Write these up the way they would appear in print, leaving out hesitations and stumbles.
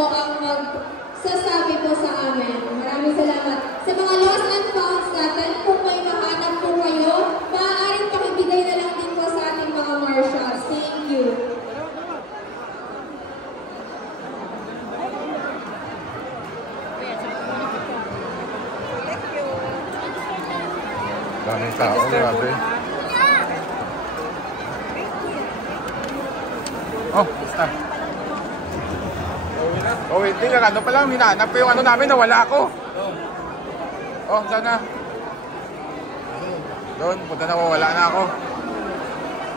po ang magsasabi po sa amin. Maraming salamat. Sa mga lost and found natin, kung may mahanap po kayo, maaaring pakibigay na lang din po sa ating mga marshals. Thank you. Daming tao, grabe. Oh, basta. Oh, hindi lang. Ano pa lang, hinahanap ko yung ano namin, nawala ako. Oh, sana. Doon, punta na, wala na ako.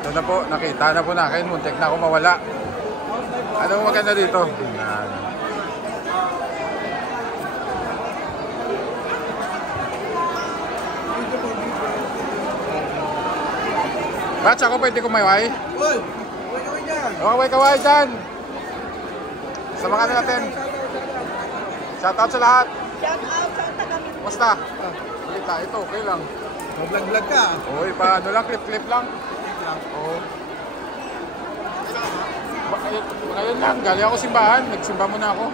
Doon na po, nakita na po nakin. Muntik na ako mawala. Ano maganda dito? Batch, ako pwede kumayway? Uy! Kaway dyan! Oh, kaway dyan! Samakan na natin. Shoutout sa lahat. Shoutout sa kami. Basta. Balita, ito, okay lang. Vlog-vlog ka. Uy, paano lang, clip-clip lang. Oo. Ngayon lang, galing ako simbahan. Nagsimba muna ako.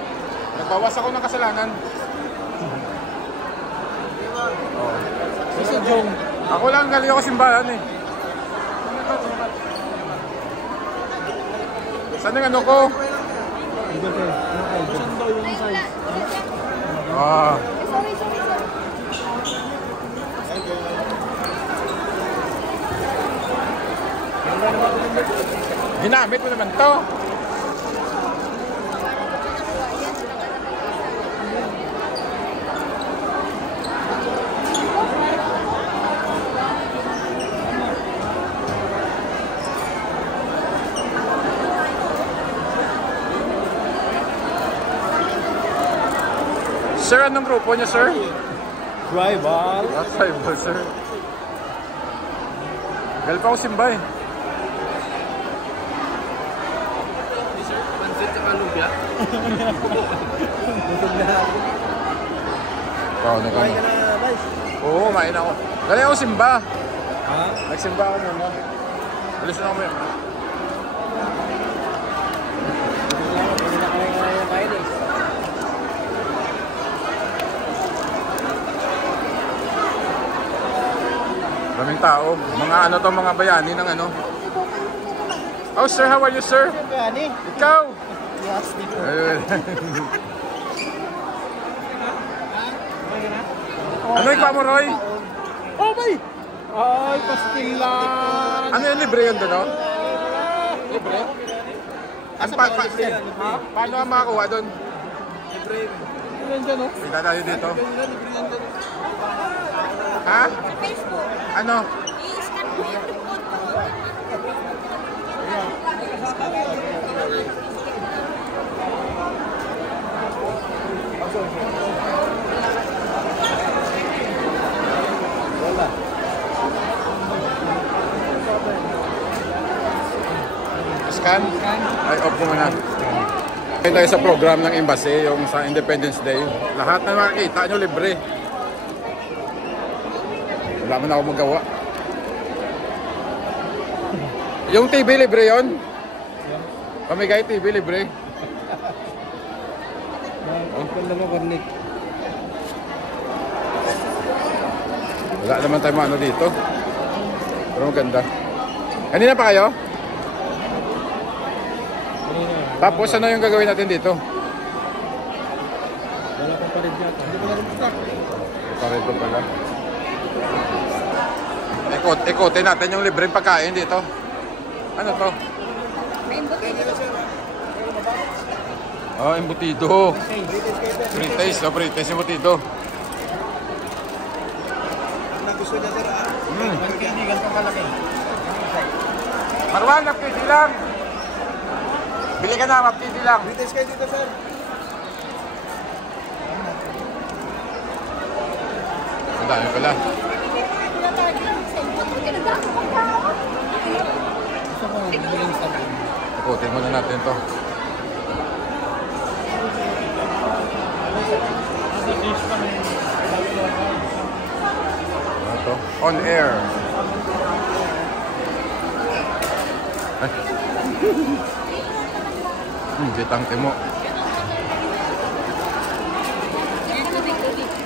Nagbawas ako ng kasalanan. Oh. Kasi Jong. Ako lang, galing ako simbahan eh. Saan yung ano ko? Saan daw yung size? Ah. Ginamit mo naman to. Sir, anong grupo niyo, sir? Tribal. Tribal, sir. Galing pa ako simba eh. Pansit sa lumpia. Kumain ka na, guys? Oo, kumain ako. Galing ako simba. Ha? Nagsimba ako muna. Alis na ako mo yun. Maraming tao. Mga ano to, mga bayani ng ano. Oh sir, how are you sir? Bayani? Ikaw? Yes, dito. Ano ikaw mo, Roy? Oh, bay! Ay, pastilan! Ano yung libre yun doon, no? Libre? Ano pa? Paano ang makakuha doon? Libre. Libre yan dyan, no? Kita tayo dito. Libre yan dyan. Ha? Sa Facebook. Ano? I-scan mo yung report ko. Wala. Scan? Ay, off ko muna. Ngayon tayo sa program ng embassy, yung sa Independence Day. Lahat na makikita nyo libre. Wala man ako magawa. Yung TV libre yon? Pamigay TV libre. Open naman, Cornick. Wala naman tayo ano dito. Pero maganda. Kanina pa kayo? Tapos ano yung gagawin natin dito? Wala pang parid yata. Hindi pa na-restock. Parid ko pala. Ikotin natin yung libreng pagkain dito. Ano to? Oh, embutido. Free taste, no? Free taste embutido. Gusto niya, sir, ah? Hindi, ganitong kalaki. Marwan, napkidi lang. Bili ka na, mapkidi lang. British kayo dito, sir. Ang dami pala. Ikutin muna natin to. Ito, on air. Bitang timo.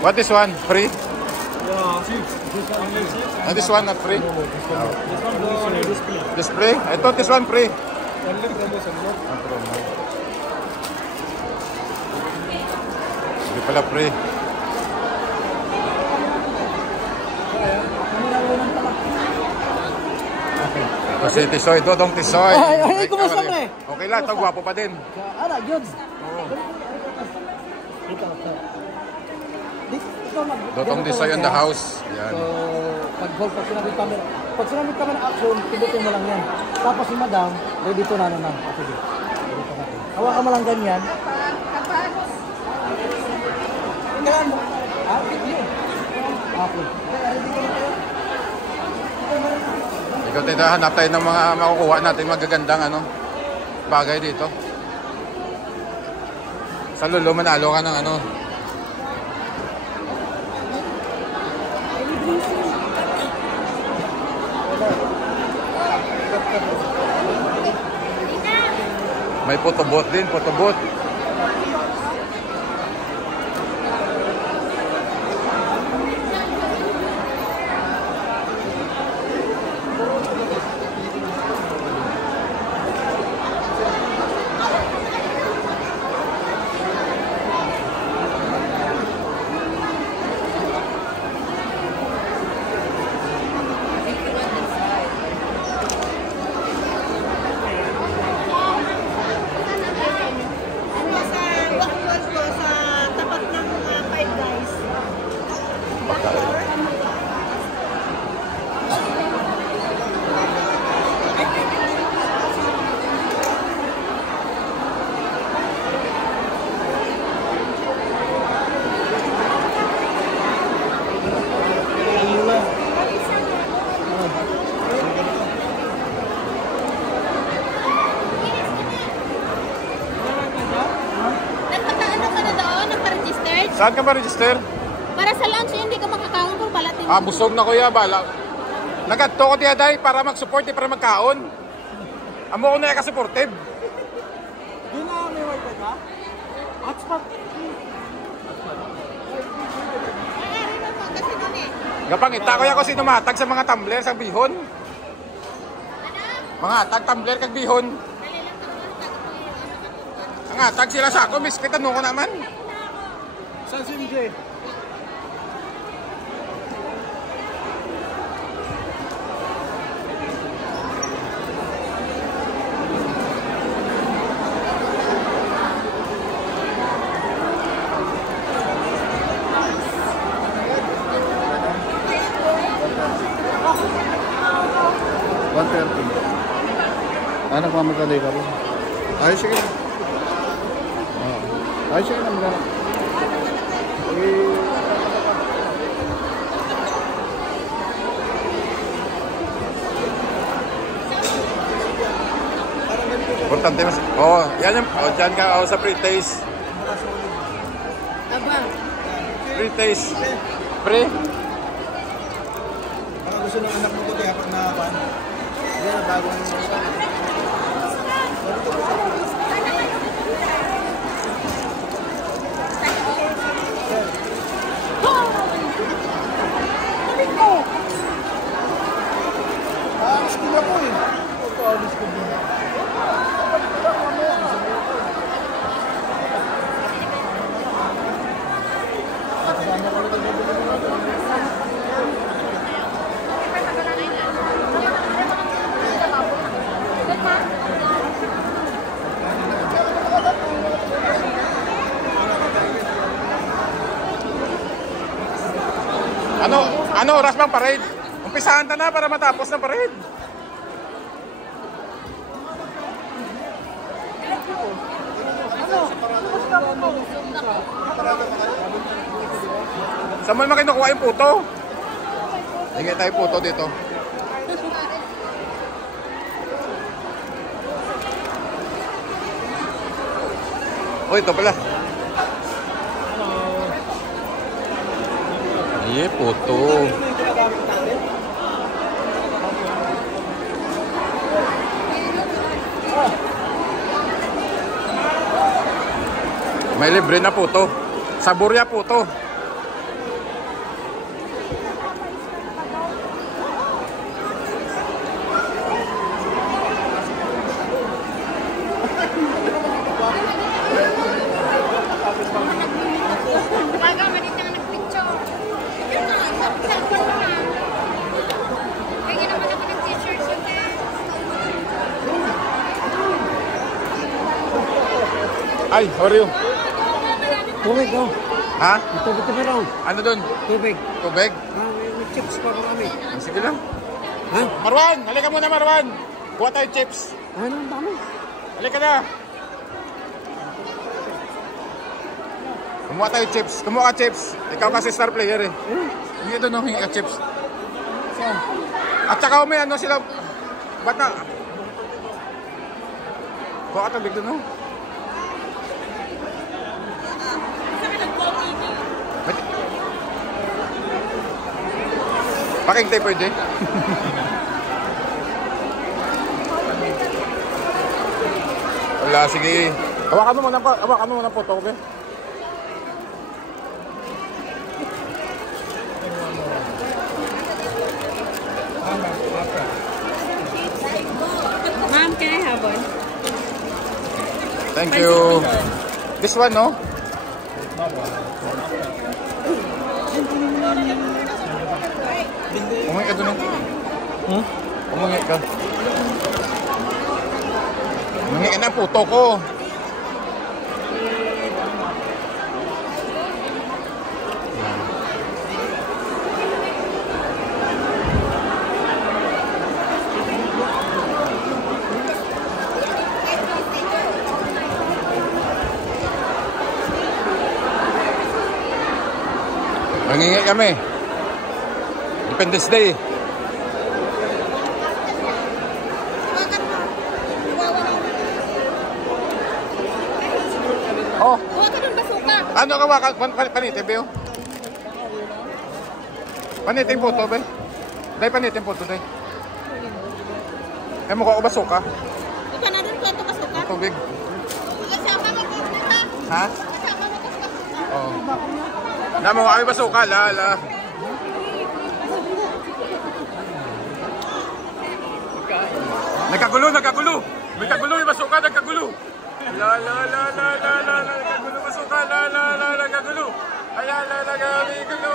What is one? Free? Yeah, And this one not free? this one go only display. Display? I thought this one free. Only promotion, no? Hindi pala free. So si Tisoy, Dodong Tisoy. Ay, kumusta pre? Okay lang, ito gwapo pa din. Ano, yun? Dodong Tisoy in the house. Yan. So, pag sinabi kami ng action, tibutin mo lang yan. Tapos si madam, ready to na. Sige. Hawakan mo lang ganyan. Tingnan mo. Video. Okay. Ikaw tayo, hanap tayo ng mga makukuha natin magagandang bagay dito. Sa Lulu, manalo ka ng May photobooth din, photobooth. Saan ka ba register? Para sa lunch, hindi ka makakaon kung balatin. Busog na kuya, bala. Nagadto ko diya day para mag-support para magkaon. Amo ko na ka-supportive. Di na may wifi ka? Hotspot. Ay, mo pa kasi doon eh. Gapangita ko ya ko sino matag sa mga tumbler sa bihon. Mga tag tumbler kag bihon. Ang atag sila sa ako, miss kita ko naman. Saan si MJ? Anak mama tadi kamu. Ayo sige. Ayo sige na mga. Importante mas. Yan yung dyan ka sa pre-taste. Pre-taste. Pre? Baka gusto ng anak mo ito kaya pag nakapan. Yan ang bagong gusto ko eh. Alis ko din. Ano oras bang parade? Umpisahan ta na para matapos ng parade. Saan mo naman kinukuha yung puto? Hingay tayo puto dito. Oh, ito pala. Ay, puto. May libre na puto. Saburya puto. Hi, how are you? Tubig, oh. Ha? Tubig raw. Ano dun? Tubig. Tubig? May chips pa kami. Sige lang. Ha? Marwan, halika muna Marwan. Kuha tayo chips. Ano ang dami? Halika na. Kumuha tayo chips. Kumuha ka chips. Ikaw kasi star player eh. Hindi doon hingi ka chips. At saka may ano sila. Bata. Kuha ka tubig doon, no? Paking tayo pwede. Wala, sige. Hawakan mo muna po ito, okay? Ma'am, can I have one? Thank you. This one, no? Umungi ka doon, no? Umungi ka. Umungi ka na, puto ko. Mangingi kami. Independence Day. Oh. Huwag ka ng basuka. Ano ka waka? Panitin, Beo? Panitin po ito, Be? Day, panitin po ito, Day. Eh, mukha ko basuka. Ikaw na rin kwento basuka. Tubig. Kasama mo ko na. Ha? Kasama mo ko sa basuka. Oo. Na, mukha kami basuka, lala. Nagkagulo. May kagulo, may basuka, nagkagulo. La, nagkagulo, basuka, nagkagulo. Ay, nagkagulo.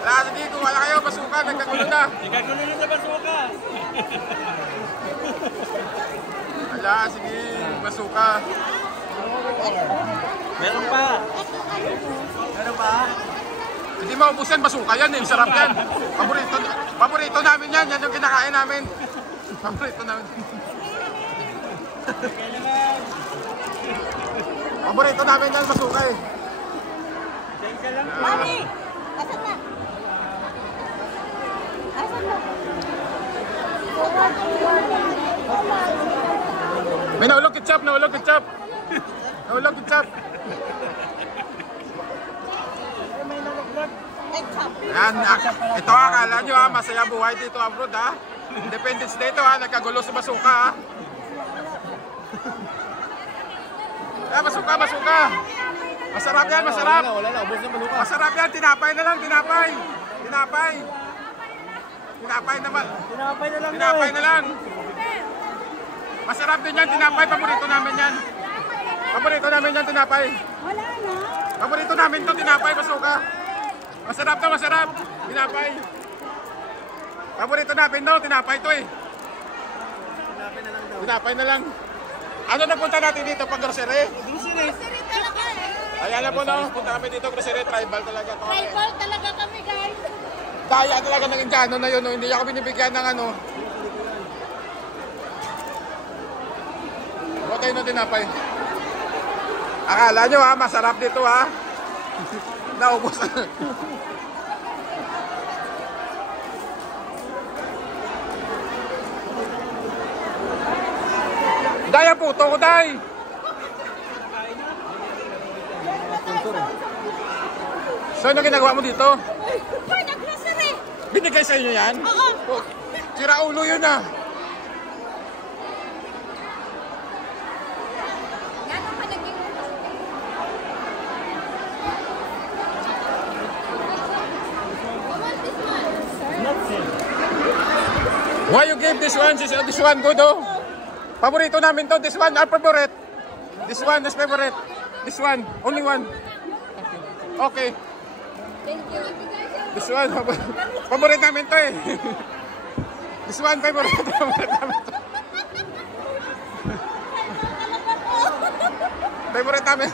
Wala, hindi, kung wala kayo, basuka, nagkagulo na. Nagkagulo na sa basuka. Wala, sige, basuka. Meron pa. Hindi maubusan, basuka yan eh, sarap yan. Paborito namin yan, yan yung kinakain namin. Paborito namin. Paborito namin yan, basuka eh. Mami! Asan na? Asan na? May nahulog ketchup. Yan, ito akala nyo ha, masaya buhay dito abroad ha. Independence Day ito ha, nagkagulo sa basuka ha. Basuka. Masarap yan, masarap. Wala na, ubos na basuka. Masarap yan, tinapay na lang. Tinapay naman. Tinapay na lang. Masarap din yan, tinapay. Paborito namin yan, tinapay. Wala na. Paborito namin to, tinapay, basuka. Masarap to, masarap. Tinapay. Paborito namin to, tinapay to eh. Tinapay na lang. Ano na punta natin dito pag grocery? Grocery talaga eh. Ayan na po no, punta kami dito grocery, tribal talaga to. Tribal talaga kami guys. Daya talaga ng Indiano na yun, no? Hindi ako binibigyan ng ano. Huwag tayo na tinapay. Akala nyo ha, masarap dito ha. Naubos na. Daya puto ko, Day. So, ano ginagawa mo dito? Ay, nag-grocery. Binigay sa inyo yan? Oo. Oh, sira ulo yun ah. Yan ang panaging. Why you give this one? This one good oh. Paborito namin to. This one our favorite. This one is favorite. This one. Only one. Okay. Thank you. This one. Favorite namin to eh. This one favorite namin to. Favorite namin.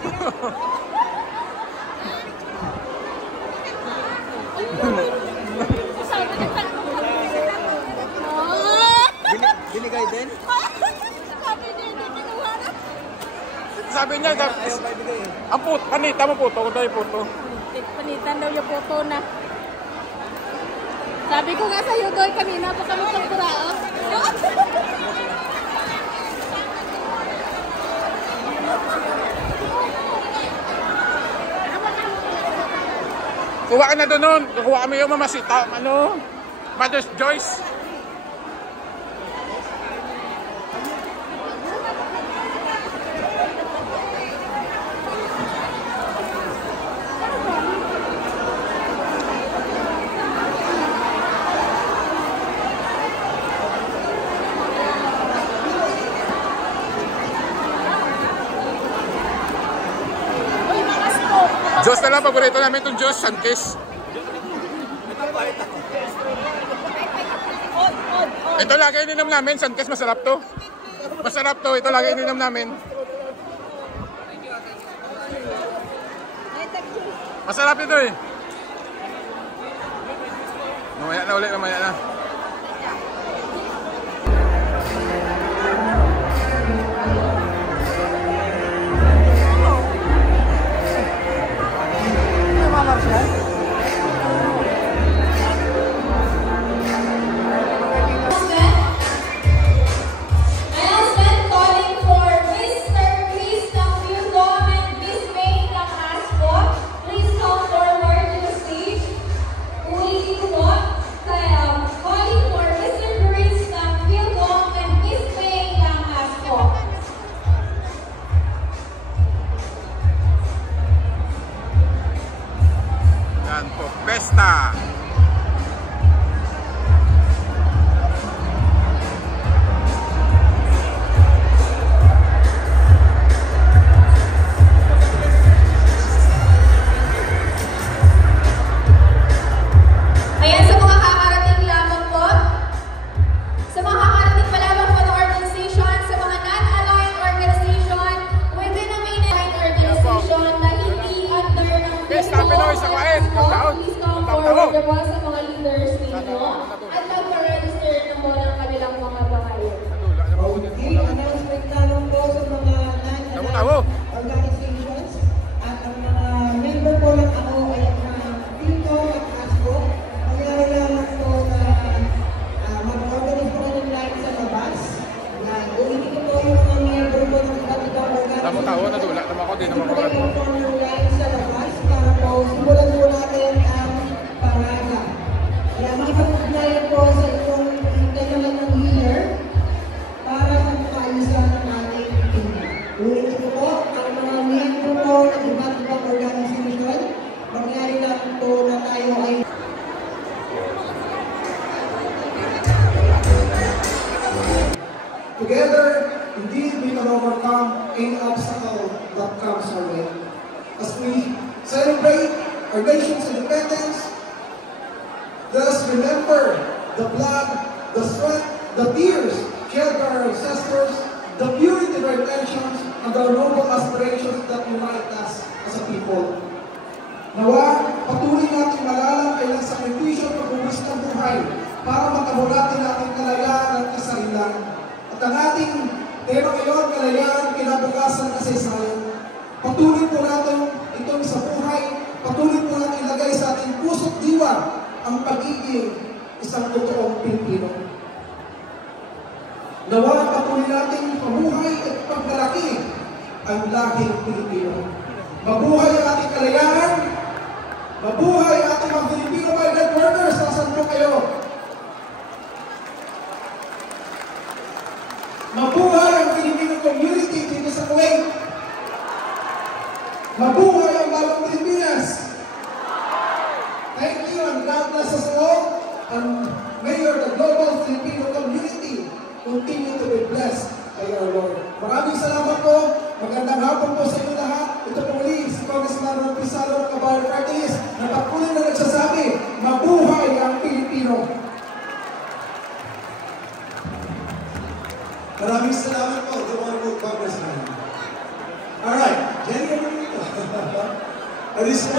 Binigay din? Sabi niya, Ayaw pa ibigay eh. ang puto, panita mo puto, kung tayo puto. Panitan daw yung photo na. Sabi ko nga sa'yo doon kanina pa kami pagkurao. Kuha ka na doon nun. Kuha kami yung mamasita. Ano? Mother's Choice. Diyos na lang, paborito namin itong Diyos, Sanchez. Ito lagi ininom namin, Sanchez, masarap to. Masarap to, ito lagi ininom namin. Masarap ito eh. Mamaya na ulit, mamaya na. Besta. Ayan, sa mga kakarating lamang po, sa mga kakarating pa lamang po ng organization, sa mga non-aligned organization, within a main aligned organization na hindi under ng Besta Pinoy sa Kuwait. please come forward na po sa mga leaders ninyo at magpa-register na po ng kanilang mga pangalan. Okay, announcement namin po sa mga Tawo-tawo. organizations at ang mga member po ng ako ay ang mga Pino at ASCO. Mangyari lamang po na mag-organize po ng line sa labas. Ulitin ko po yung mga member po ng iba't ibang organization. Tawo-tawo, nadula naman ako, di naman ako. Ulitin ko po ng line sa labas para po simulan po natin ang parada. Kaya makipag-ugnayan po sa itong kailangan ng leader para sa kaayusan ng ating team. Ulitin ko po, ang mga miyembro po ng iba't ibang organisasyon, mangyari lang po na tayo ay Together, indeed, we can overcome any obstacle that comes our way. As we celebrate our nation's independence, let us remember the blood, the sweat, the tears shed by our ancestors, the purity of our intentions, and the noble aspirations that unite us as a people. Nawa, patuloy natin malalang kailang sakripisyo at pagbuwis ng buhay para makabulati natin kalayaan at kasarilan. At ang ating pero ngayon kalayaan, kinabukasan, kasaysayan. Patuloy po natin itong sa buhay, patuloy po natin ilagay sa ating puso't diwa ang pagiging isang totoong Pilipino. Nawa, patuloy natin pamuhay at paglalaki ang lahing Pilipino. Mabuhay ang ating kalayaan, mabuhay ang ating mga Filipino migrant workers, nasan po kayo? Mabuhay ang Filipino community dito sa Kuwait. Mabuhay ang bagong Pilipinas. Thank you and God bless us all. And may the global Filipino community continue to be blessed by our Lord. Maraming salamat po. Magandang hapon po sa inyo lahat. Ito po muli si Congressman Ron Pizarro ng Kabayan Party List na patuloy na nagsasabi, mabuhay ang Pilipino. Maraming salamat po, the Honorable Congressman. Alright. Jenny, ano dito? And this